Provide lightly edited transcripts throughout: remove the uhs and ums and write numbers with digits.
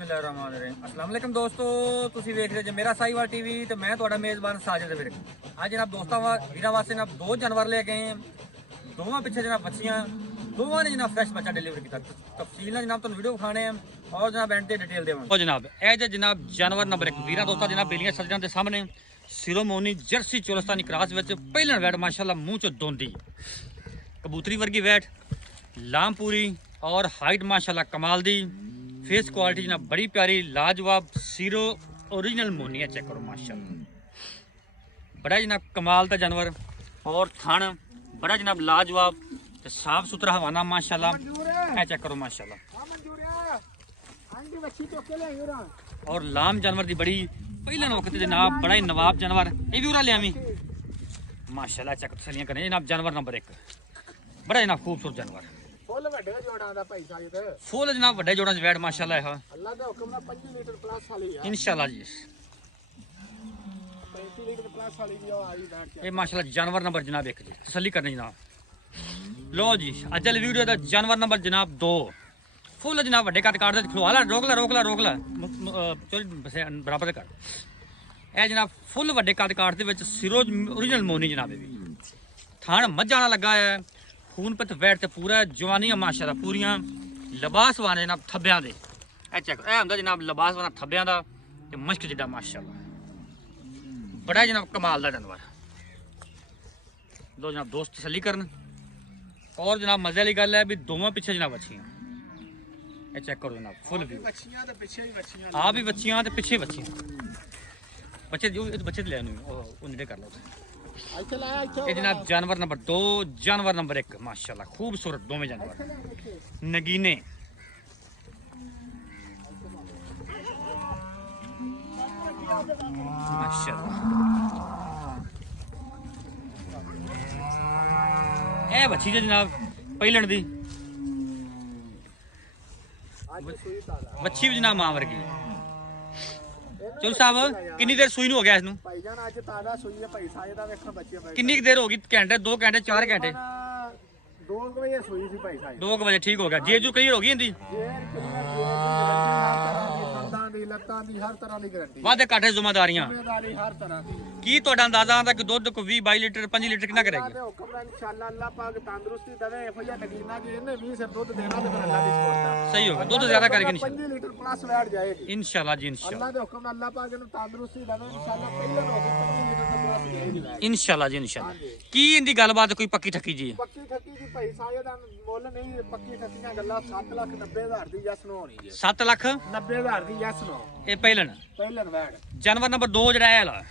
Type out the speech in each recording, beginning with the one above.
ਬਿਸਮਿਲ੍ਲਾਹਿਰਰਹਿਮਾਨਿਰਰਹੀਮ। अस्सलाम वालेकुम दोस्तों, ਤੁਸੀਂ ਵੇਖ ਰਹੇ ਜੇ ਮੇਰਾ ਸਾਈਵਾਲ ਟੀਵੀ ਤੇ ਮੈਂ ਤੁਹਾਡਾ ਮੇਜ਼ਬਾਨ ਸਾਜਦ ਵੀਰ। ਅੱਜ ਜਨਾਬ ਦੋਸਤਾਂ ਵੀਰਾਂ ਵਾਸਤੇ ਜਨਾਬ ਦੋ ਜਾਨਵਰ ਲੈ ਕੇ ਆਏ ਹਾਂ। ਦੋਵਾਂ ਪਿੱਛੇ ਜਨਾਬ ਬੱਚੀਆਂ, ਦੋਵਾਂ ਨੇ ਜਨਾਬ ਫਰੈਸ਼ ਬੱਚਾ ਡਿਲੀਵਰ ਕੀਤਾ। ਤਫਸੀਲ ਨਾਲ ਜਨਾਬ ਤੁਹਾਨੂੰ ਵੀਡੀਓ ਵਿਖਾਣੇ ਆ ਔਰ ਜਨਾਬ ਐਂਡ ਤੇ ਡਿਟੇਲ ਦੇਵਾਂਗੇ। ਉਹ ਜਨਾਬ ਇਹ ਜੇ ਜਨਾਬ ਜਾਨਵਰ ਨੰਬਰ 1 ਵੀਰਾਂ ਦੋਸਤਾਂ ਜਨਾਬ ਬੇਲੀਆਂ ਸੱਜਣਾ ਦੇ ਸਾਹਮਣੇ ਸਿਰੋਮੋਨੀ ਜਰਸੀ ਚੋਲਸਤਾਨੀ ਕ੍ਰਾਸ ਵਿੱਚ ਪਹਿਲਣ ਵੈਟ ਮਾਸ਼ਾਅੱਲਾ ਮੂੰਹ ਚ ਦੋਂਦੀ कबूतरी वर्गी वैट लाम पूरी और हाइट माशाल्लाह कमाल दी। फेस क्वालिटी जनाब बड़ी प्यारी लाजवाब सीरो ओरिजिनल मोनी है। चेक करो माशाल्लाह बड़ा जनाब कमाल का जानवर और थान बड़ा जनाब लाजवाब ते साफ सुथरा हवाना माशाल्लाह। चेक करो माशाल्लाह और लाम जानवर दी बड़ी पहले वक्त जनाब बड़ा ही नवाब जानवर ये भी उरा लिया माशाल्लाह। चेक तसलियां करें जनाब जानवर नंबर 1 बड़ा जनाब खूबसूरत जानवर फुल जनाब वड्डे जोड़ां च वैट माशाल्लाह है। अल्लाह दा हुक्म नाल 25 लीटर प्लस वाली है इंशाल्लाह जी। 35 लीटर प्लस वाली भी आई वैट ये माशाल्लाह जानवर नंबर जनाब 1 जी तसल्ली करनी जनाब। लो जी अजल वीडियो दा जानवर नंबर जनाब 2 फुल जनाब वड्डे कट काट दे खलवा ला रोक ला चल बराबर कर ए जनाब फुल वड्डे कट काट दे विच सिरो ओरिजिनल मोनी जनाब। भी थान मज्जां लगा है खून पत वैट ते पूरा जवानी माशाल्लाह पूरियां लिबास वाने जनाब थब्बियां दे। ए चेक ए हुंदा जनाब लिबास वाना थब्बियां दा ते मश्क जिड्डा माशाल्लाह बड़ा जनाब कमाल दा जानवर। दो जनाब दोस्त तसल्ली करन और जनाब मजे वाली गल है भी दोवां पिछे जनाब बच्चियां। ए चेक करो जनाब फुल व्यू बच्चियां ते पिछे भी बच्चियां आ भी बच्चियां ते पिछे बच्चियां बच्चे जो बच्चे ले आने ओ नेड़े कर लो। ये जनाब जानवर नंबर 2 जानवर नंबर 1 माशाल्लाह खूबसूरत दोवें जानवर नगीने माशाल्लाह। ए बच्ची जनाब पहलण दी बच्ची भी जनाब मां वर्गी। चलो साहब कितनी देर सूई हो गया इसनू भाईजान आज ताजा सूई है भाई साजे दा वेखो बच्चे कितनी देर होगी घंटे 2 घंटे 4 घंटे 2 बजे सूई सी भाई साजे 2 बजे ठीक हो गया। जे जो क्लियर होगी इंदी हर तरह दी गारंटी वादे काटे जिम्मेदारियां हर तरह दी की तोड़ा अंदाजा आंदा कि दूध को 20 22 लीटर 25 लीटर कितना करेगी इंशाल्लाह अल्लाह पाक तंदुरुस्ती देवे भैया नगीना जी ने 20 से दूध देना ते फिर अल्लाह दी सपोर्ट सही होगा दूध ज्यादा करेगी 25 लीटर प्लस बैठ जाएगी इंशाल्लाह जी इंशाल्लाह अल्लाह दे हुक्म अल्लाह पाक ने तंदुरुस्ती देवे इंशाल्लाह पहले होगी 25 लीटर तक प्लस जाएगी इंशाल्लाह जी इंशाल्लाह। की इंदी गलबात कोई पक्की ठक्की जी पक्की ठक्की जी भाई साये दा मुੱਲ नहीं पक्की ठक्कीਆਂ ਗੱਲਾਂ 7,90,000 ਦੀ ਯਸ ਨੋ ਹੋਣੀ ਜੀ 7,90,000 ਦੀ ਯਸ ਨੋ। ਇਹ ਪਹਿਲਣ ਵੈੜ ਜਾਨਵਰ ਨੰਬਰ 2 ਜਿਹੜਾ ਹੈ ਲਾ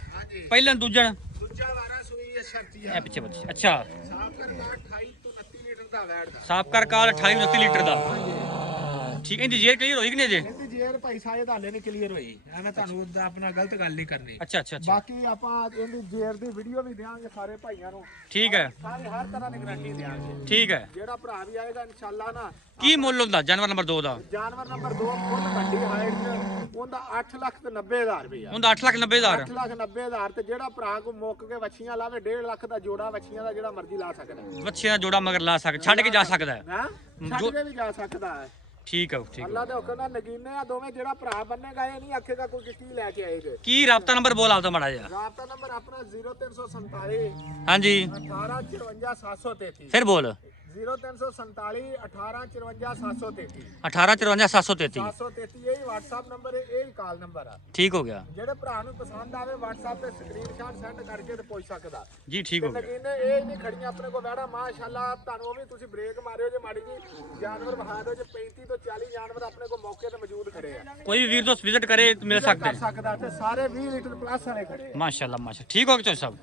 ਪਹਿਲਣ ਦੂਜਾ ਵਾਰਾ ਸੂਈ ਹੈ ਸ਼ਰਤੀ ਹੈ ਪਿੱਛੇ ਬੱਚੇ ਅੱਛਾ ਸਾਫ ਕਰ 28 ਤੋਂ 29 ਲੀਟਰ ਦਾ ਵੈੜ ਦਾ ਸਾਫ ਕਰ 28 29 ਲੀਟਰ ਦਾ ਠੀਕ ਹੈ। ਇੰਦੀ ਜੇਰ ਕਲੀਅਰ ਹੋਈ ਕਿ ਨਹੀਂ ਜੇ ਇੰਦੀ ਜੇਰ ਭਾਈ ਸਾਏ ਦਾ ਹਲੇ ਨਹੀਂ ਕਲੀਅਰ ਹੋਈ ਐਵੇਂ ਤੁਹਾਨੂੰ ਆਪਣਾ ਗਲਤ ਗੱਲ ਨਹੀਂ ਕਰਨੀ। ਅੱਛਾ ਬਾਕੀ ਆਪਾਂ ਇਹਦੀ ਜੇਰ ਦੀ ਵੀਡੀਓ ਵੀ ਦੇਵਾਂਗੇ ਸਾਰੇ ਭਾਈਆਂ ਨੂੰ ਠੀਕ ਹੈ ਸਾਰੇ ਹਰ ਤਰ੍ਹਾਂ ਦੀ ਗਾਰੰਟੀ ਦੇਵਾਂਗੇ ਠੀਕ ਹੈ। ਜਿਹੜਾ ਭਰਾ ਵੀ ਆਏਗਾ ਇਨਸ਼ਾਅੱਲਾ ਨਾ ਕੀ ਮੁੱਲ ਹੁੰਦਾ ਜਾਨਵਰ ਨੰਬਰ 2 ਦਾ ਜਾਨਵਰ ਨੰਬਰ 2 ਫੁੱਲ ਵੱਡੀ ਹਾਈਟ ਤੇ ਉਹਦਾ 8,90,000 ਰੁਪਇਆ ਉਹਦਾ 8,90,000 8,90,000 ਤੇ ਜਿਹੜਾ ਭਰਾ ਕੋ ਮੁੱਕ ਕੇ ਵੱਛੀਆਂ ਲਾਵੇ 1.5 ਲੱਖ ਦਾ ਜੋੜਾ ਵੱਛੀਆਂ ਦਾ ਜਿਹੜਾ ਮਰਜ਼ੀ ਲਾ ਸਕਦਾ ਵੱਛੀਆਂ ਦਾ ਜੋੜਾ ਮਗਰ ਲਾ ਸਕਦਾ ਛੱਡ ਕੇ ਜਾ ਸਕਦਾ ਹੈ ਛੱਡ ਕੇ ਵੀ ਜਾ ਸਕਦਾ ਹੈ ठीक है ठीक है। अल्लाह दे हुक्म नाल नगीने आ दोवें जेड़ा भरा बनेगा ये नहीं आखेगा कोई किसी लेके आएगा। की राब्ता नंबर बोल आप तो माड़ा जा राब्ता नंबर अपना 0347 हां जी 1854733 फिर बोल 0347 1854733 1854733 यही WhatsApp नंबर है यही कॉल नंबर है ठीक हो गया। जेड़े भरा नु पसंद आवे WhatsApp पे स्क्रीनशॉट सेंड करके ते पूछ सकदा जी ठीक हो गया। नगीने ए नहीं खड़ियां अपने को वैड़ा माशाल्लाह तानु भी तुसी ब्रेक मारियो जे माड़ी जी जानवर बहा दो जे 35 तो 40 जानवर अपने को मौके पे मौजूद खड़े हैं कोई भी वीर दोस्त विजिट करे मिल सकते हैं सारे 20 लीटर प्लस वाले खड़े माशाल्लाह ठीक हो गया साहब।